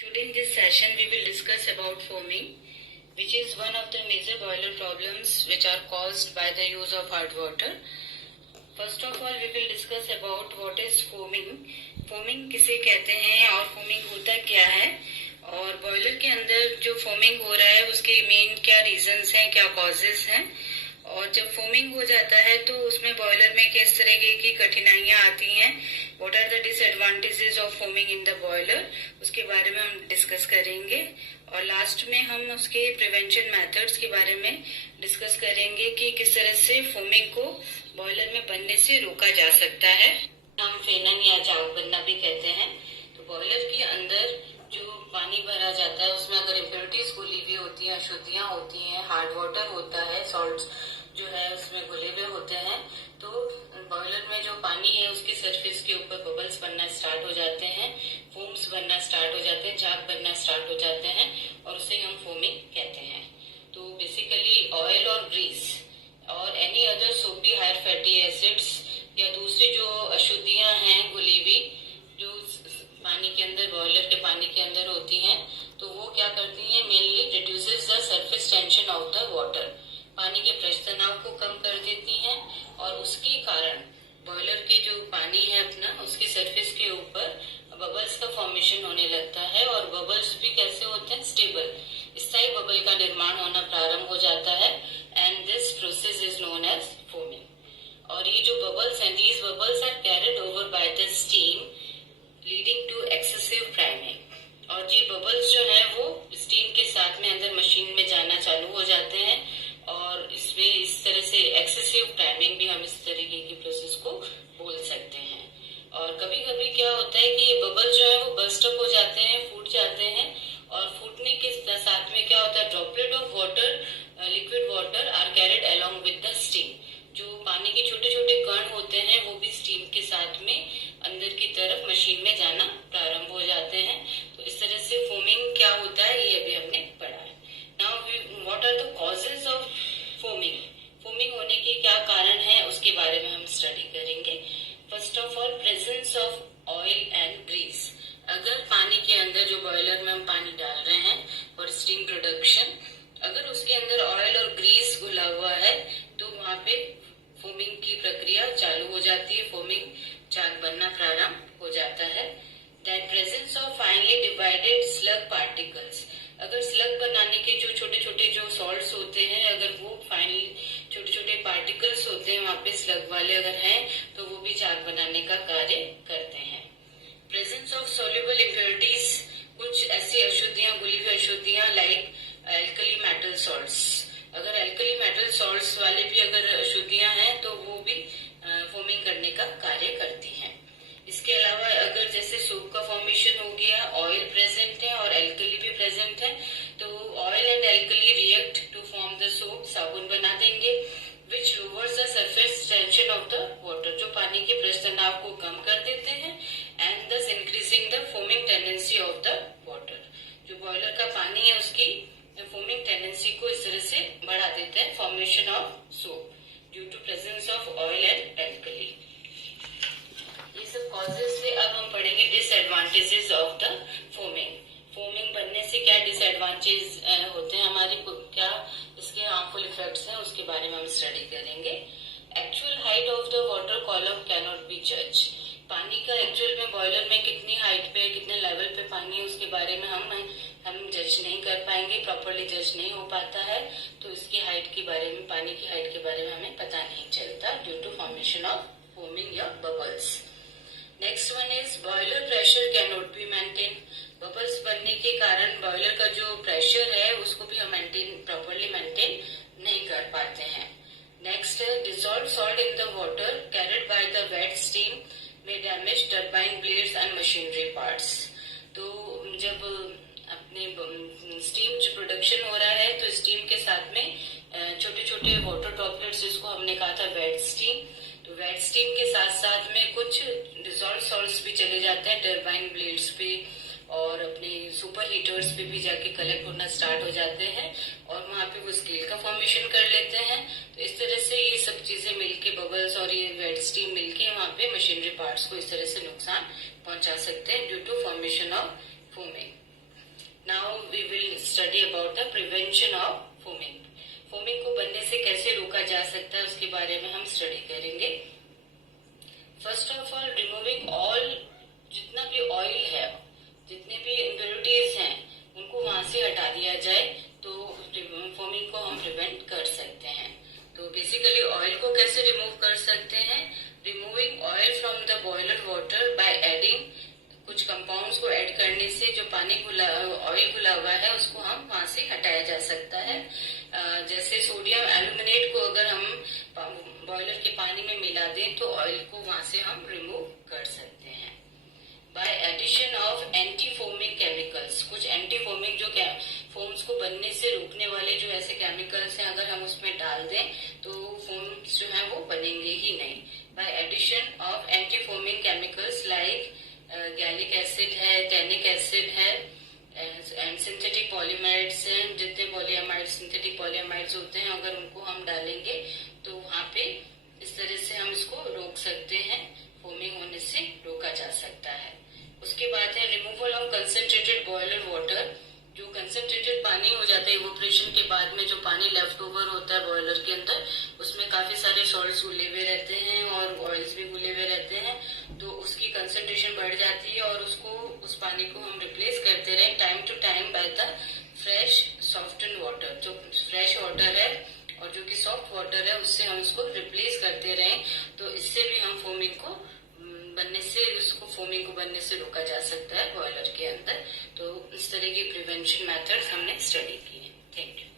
Today in this session we will discuss about foaming, which is one of the major boiler problems which are caused by the use of hot water. First of all we will discuss about what is foaming. Foaming किसे कहते हैं और foaming होता क्या है, और boiler के अंदर जो फोमिंग हो रहा है उसके मेन क्या रीजंस हैं, क्या कॉजेस हैं, और जब फोमिंग हो जाता है तो उसमें बॉयलर में किस तरह की कठिनाइयां आती हैं, what are the disadvantages of foaming in the boiler, उसके बारे में हम डिस्कस करेंगे। और लास्ट में हम उसके प्रिवेंशन मेथड्स के बारे में डिस्कस करेंगे कि किस तरह से फोमिंग को बॉयलर में बनने से रोका जा सकता है। हम फेनन या जाग बनना भी कहते हैं। तो बॉयलर के अंदर जो पानी भरा जाता है उसमें अगर इम्प्योरिटीज घुली हुई होती हैं, अशुद्धियां होती हैं, हार्ड वाटर होता है, सॉल्ट जो है उसमें घुले हुए होते हैं, तो बॉयलर में जो पानी है उसकी सरफेस के ऊपर बबल्स बनना स्टार्ट हो जाते हैं, फोम्स बनना स्टार्ट हो जाते हैं, झाग बनना स्टार्ट हो जाते हैं, और उसे हम फोमिंग कहते हैं। तो बेसिकली ऑयल और ग्रीस और एनी अदर सोपी हायर फैटी एसिड्स या दूसरी जो अशुद्धियां हैं घुली हुई जो पानी के अंदर, बॉयलर के पानी के अंदर होती हैं, तो वो क्या करती हैं, mainly reduces the surface tension of the water, पानी के पृष्ठ तनाव को कम कर देती हैं, और उसके कारण बॉयलर के जो पानी है अपना उसकी सरफेस के ऊपर बबल्स का फॉर्मेशन होने लगता है, और बबल्स भी कैसे होते हैं, स्टेबल स्थायी बबल का निर्माण होना प्रारंभ हो जाता है, and this process is known as foaming. और ये जो बबल्स हैं, these bubbles are carried over by the steam leading to excessive priming, और ये बबल्स जो है वो स्टीम के साथ में अंदर मशीन में जाना चालू हो जाते हैं, और इसमें इस तरह से एक्सेसिव प्राइमिंग भी हम इस तरीके की प्रोसेस को बोल सकते हैं। और कभी कभी क्या होता है कि ये बबल जो है वो बर्स्ट अप हो जाते हैं, फूट जाते हैं, और फूटने के साथ में क्या होता है, droplet of water, liquid water are carried along with the steam, जो पानी के छोटे छोटे कण होते हैं वो भी स्टीम के साथ में अंदर की तरफ मशीन में जाना प्रारंभ हो जाते हैं। तो इस तरह से फोमिंग क्या होता है ये अभी हमने पढ़ा है। Now what are the causes of foaming, foaming होने के क्या कारण है उसके बारे में हम स्टडी करेंगे। First of all presence of oil and grease, अगर पानी के अंदर जो बॉयलर में हम पानी डाल रहे हैं फॉर स्टीम प्रोडक्शन, अगर उसके अंदर ऑयल और ग्रीस घुला हुआ है तो वहां पे फोमिंग की प्रक्रिया चालू हो जाती है, फोमिंग झाग बनना प्रारंभ हो जाता है। Then presence of finely divided sludge particles, अगर स्लग बनाने के जो छोटे छोटे जो सॉल्ट्स होते हैं, अगर वो फाइनली छोटे छोटे पार्टिकल्स होते हैं वहां पे स्लग वाले अगर हैं तो वो भी झाग बनाने का कार्य करते हैं। प्रेजेंस ऑफ सोल्यूबल इम्प्योरिटीज, कुछ ऐसी अशुद्धियां, घुली हुई अशुद्धियां लाइक एल्कली मेटल सॉल्ट्स, अगर एल्कली मेटल सॉल्ट्स वाले भी अगर अशुद्धियां हैं तो वो भी फोमिंग करने का कार्य करती हैं। इसके अलावा अगर जैसे सोप का फॉर्मेशन हो गया, ऑयल प्रेजेंट है और एल्कली भी प्रेजेंट है, तो oil and alkali react to form the soap, साबुन बना देंगे, which lowers the surface tension of the water, जो पानी के पृष्ठ तनाव को कम कर देते हैं, एंड दस increasing the foaming tendency of the water, जो बॉयलर का पानी है उसकी फोमिंग टेंडेंसी को इस तरह से बढ़ा देते हैं, formation of soap due to presence of oil and alkali. ये सब कॉजेज से अब हम पढ़ेंगे disadvantages of the foaming, foaming बनने से क्या डिसएडवांटेज होते हैं हमारे, क्या इसके हार्मफुल इफेक्ट्स हैं उसके बारे में हम स्टडी करेंगे। Actual height of the water column can not B जज, पानी का एक्चुअल में बॉयलर में कितनी हाइट पे, कितने लेवल पे पानी है उसके बारे में हम जज नहीं कर पाएंगे, प्रॉपरली जज नहीं हो पाता है, तो इसकी हाइट के बारे में, पानी की हाइट के बारे में हमें पता नहीं चलता due to formation of foaming या bubbles. Next one is boiler pressure can not be maintain, bubbles बनने के कारण बॉयलर का जो प्रेशर है उसको भी हम प्रॉपरली मेंटेन नहीं कर पाते हैं। नेक्स्ट है dissolve salt in the water carried by the wet steam में damage turbine blades and machinery parts, तो जब अपने स्टीम जो प्रोडक्शन हो रहा है तो स्टीम के साथ में छोटे छोटे वाटर ड्रॉपलेट्स, जिसको हमने कहा था वेट स्टीम, तो वेट स्टीम के साथ साथ में कुछ डिसॉल्व सॉल्ट्स भी चले जाते हैं टर्बाइन ब्लेड्स पे, और अपने सुपर हीटर्स पे भी जाके कलेक्ट होना स्टार्ट हो जाते हैं, और वहां पे वो स्केल का फॉर्मेशन कर लेते हैं। तो इस तरह से ये सब चीजें मिलके, बबल्स और ये वेट स्टीम मिलके वहां पे मशीनरी पार्ट्स को इस तरह से नुकसान पहुंचा सकते हैं due to formation of foaming. Study about the prevention of foaming. Foaming को बनने से कैसे रोका जा सकता है उसके बारे में हम स्टडी करेंगे। First of all, removing all, जितना भी ऑयल है, जितने भी इम्प्योरिटीज हैं, उनको वहां से हटा दिया जाए तो फोमिंग को हम प्रिवेंट कर सकते हैं। तो बेसिकली ऑयल को कैसे रिमूव कर सकते हैं? Removing oil from the boiler water by adding, कुछ कंपाउंड्स को ऐड करने से जो ऑयल घुला हुआ है उसको हम वहां से हटाया जा सकता है। जैसे सोडियम एल्यूमिनेट को अगर हम बॉयलर के पानी में मिला दें तो ऑयल को वहां से हम रिमूव कर सकते हैं। By addition of anti foaming chemicals, कुछ एंटी फोमिंग जो फोम्स को बनने से रोकने वाले जो ऐसे केमिकल्स हैं, अगर हम उसमें डाल दें तो फोम्स जो है वो बनेंगे ही नहीं। By addition of anti foaming chemicals like gallic acid है, टैनिक एसिड है एंड सिंथेटिक पॉलीमर्स हैं, जितने पॉलीअमाइड्स, सिंथेटिक पॉलीअमाइड्स होते हैं, अगर उनको हम डालेंगे तो वहां पे इस तरह से हम इसको रोक सकते हैं, फोमिंग होने से रोका जा सकता है। उसके बाद है removal of concentrated boiler water, जो कंसंट्रेटेड पानी हो जाता है इवोपरेशन के बाद में, जो पानी लेफ्ट ओवर होता है बॉयलर के अंदर, उसमें काफी सारे सॉल्ट्स घुले हुए रहते हैं और ऑयल्स भी घुले हुए रहते हैं, तो उसकी कंसंट्रेशन बढ़ जाती है और उस पानी को हम रिप्लेस करते रहे time to time by the fresh soften water, जो फ्रेश वाटर है और जो कि सॉफ्ट वाटर है उससे हम उसको रिप्लेस करते रहें, तो इससे भी हम फोमिंग को बनने से रोका जा सकता है बॉयलर के अंदर। तो इस तरह की प्रिवेंशन मेथड्स हमने स्टडी की है। Thank you.